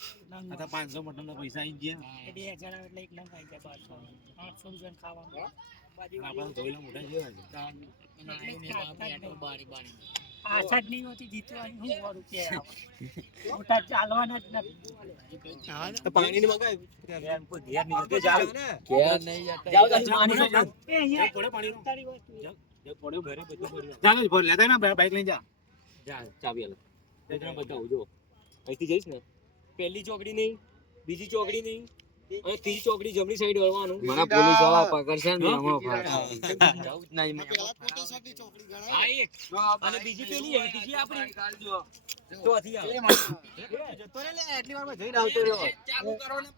આ 500 મટન ના પૈસા આવી ગયા. 2000 એટલે એક નંગ આવી જાય 1200 800 રૂપિયા ખાવાનું. આપણે ધોઈલા મોઢા જેવા છે. આશા જ નહીં હોતી જીતવાની. હું રૂપિયા મોટા ચાલવાના જ નથી. પાણી ની મગાય યાર કોઈ ઘેર નહીં જતો જાવ ઘેર નહીં જતા જાવ પાણી નો જાવ એ અહીંયા પડે પાણી નો તારી વસ્તુ જાવ પડ્યો ઘરે બધું પડ્યું ચાલો ભર લેતા ના બાઈક લઈને જા જા ચાવી આલે તેજરા બતાવું જો અહીંથી જઈશ ને પહેલી ચોકડી નહીં બીજી ચોકડી નહીં અને ત્રીજી ચોકડી જમણી સાઈડ વળવાનું મને પોલીસ વાળા પકડશે ને એમાં જાવ જ નહીં હા એક અને બીજી પેલી હે ત્રીજી આપણી ચોથી આવે જતો રે લે એટલી વારમાં જઈને આવતો રહ્યો ચાલુ કરો ને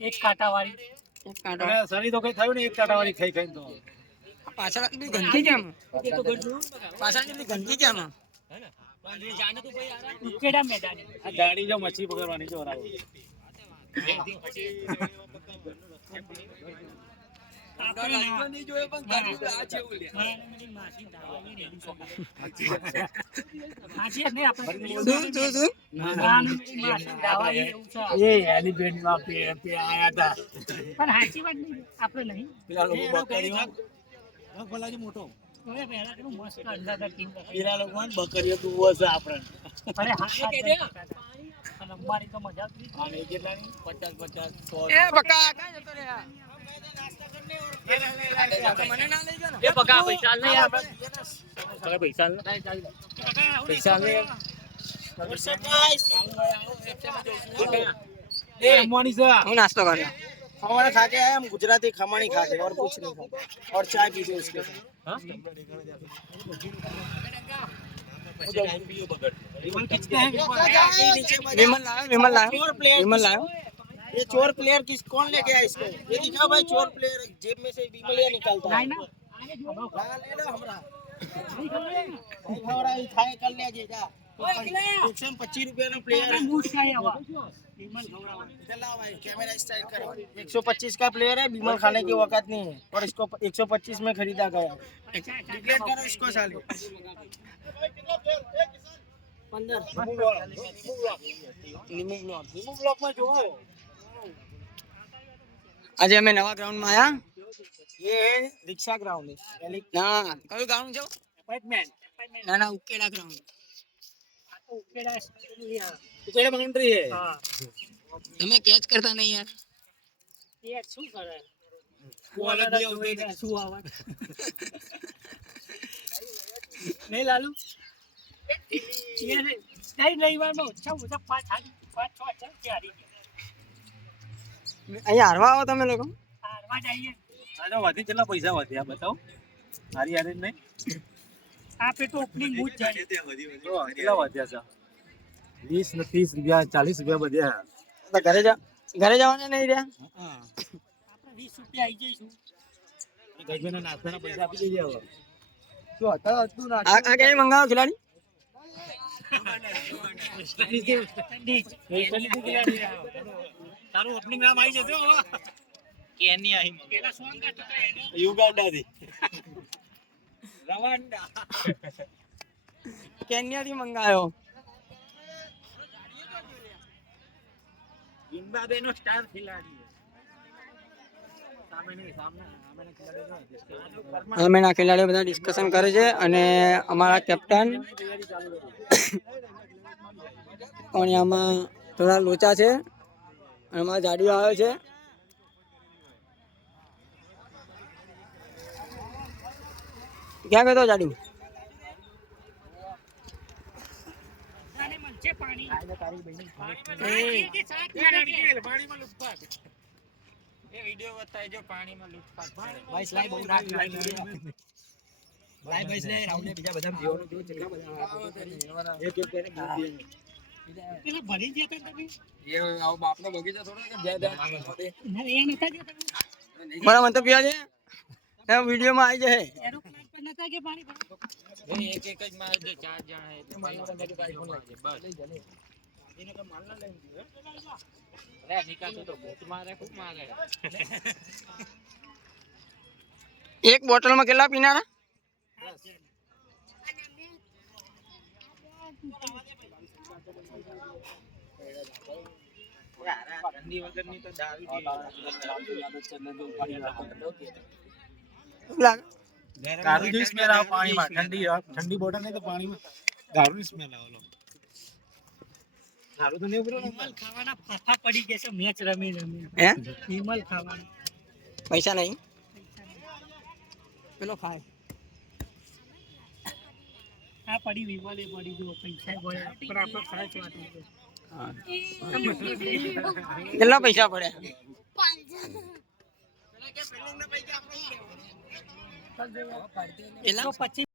એક કાંટા વાળી શરીર તો કઈ થયું ને એક કાંટાવાળી ખાઈ ખાઈ તો પાછળ ગંદકી કેમ પાછળ ગંદકી કેમ ઉકેડા મેદાની આ ગાડી જો મચ્છી પકડવાની છે બરાબર મોટો પેલા લોકો બકરીઓ દુવો છે આપણે અમારી તો મજા અને કેટલાની 50 100 એ બકા કાં જતો રે મને ના લઈ ગયો ને એ પકા પૈસા લે આપણે પૈસા લે પૈસા લે એ મોની સા હું નાસ્તો कर हमारा खा के आए हम गुजराती खमानी खा के और कुछ नहीं खाते और चाय पीते उसके साथ विमल लायो ये चोर प्लेयर किस कौन लेके आया इसको ये दिखाओ भाई चोर प्लेयर जेब में से विमल ये निकालता है ला ले लो हमरा नहीं खवड़ा खाए कर ले जे जा 125 रुपया ना प्लेयर है चला भाई कैमरा स्टाइल करो 125 का प्लेयर है विमल खाने की औकात नहीं है और इसको 125 में खरीदा गया डिक्लेयर करो इसको साले 15 આજે અમે નવા ગ્રાઉન્ડ માં આયા ये है रिक्शा ग्राउंड है ના કયું ગ્રાઉન્ડ છે અપાર્ટમેન્ટ ના ના ઉકેડા ગ્રાઉન્ડ ઉકેડા બાઉન્ડ્રી હે તમે કેચ કરતા નહીં યાર શું કરે બોલ જ નહીં આવતી શું આવે નહીં લાલુ નહીં રવિવારમાં ઓછા ઓછા 5-6 હારી અહીંયા હારવા આવો તમે લોકો હારવા જઈએ આનો વધી કેટલા પૈસા વધ્યા બતાવો હારી હારી નહીં આ પેટો ઓપનિંગ મૂજ જાય કેટલા વધ્યા છે 20 ને 30 રૂપિયા 40 રૂપિયા વધ્યા તો ઘરે જવાના નહીં રહ્યા આપણે 20 રૂપિયા આવી જઈશું ગજબના નાસ્તાના પૈસા આપી દેજે હવે આ કઈ મંગાવો ખિલાડી તારું ઓપનિંગ નામ આવી જશે હવે કેની આહી પેલા સોંગ ગાતો તો એને યુગાન્ડા થી રવાંડા કેન્યા થી મંગાયો ઝિમ્બાબ્વે નો સ્ટાર ખેલાડી સામે અમે ખેલાડીઓ બધા ડિસ્કશન કરે છે અને અમારા કેપ્ટન કોણિયામાં થોડા લોચા છે અને અમારા જાડીઓ આવે છે ક્યાં ગયો જાડુ પાણી એ વિડિયો બતાવજો પાણીમાં લૂંટફાટ भाई स्लाइड बहुत रात लाइव भाई स्लाइड राउंड ने बीजा બધા જીવોનું જો કેટલા બધા એક એક કરીને ગીત પેલા ભરી ગયા હતા તમે એ આવો બાપનો બગીચો થોડો કે જ્યાં ત્યાં ના, એ નતા ગયા તમે મારા મને તો પીવા છે એમ વિડીયોમાં આવી જાય એરોપ્લેન પર નતા ગયા પાણી ભરવા? એક એક જ મારે જો 4 જણા એટલે મારી પાસે આઈફોન લાગે બસ એને તો માલ ના લઈને દીધો અરે નિકાતો તો બોટ મારે ખૂબ મારે એક બોટલમાં કેટલા પીનારા ઠંડી વગરની તો દારૂ લાગે દારૂ જેવી સ્મેલ આવે પાણીમાં. ઠંડી બોટલ નહીં તો પાણીમાં દારૂની સ્મેલ આવે. લો. દારૂ તો નહીં ઉભરો ને. વિમલ ખાવાના ફાફા પડી ગયા છે મેચ રમી હે વિમલ ખાવાના પૈસા નહીં પેલો ખાય આ પડી વિમલે પડી જો પૈસા ભર્યા પણ આપણો ખર્ચ વાત નહીં. કેટલા પૈસા પડ્યા પેલા કે પેલા પૈસા આપણે કેટલા 125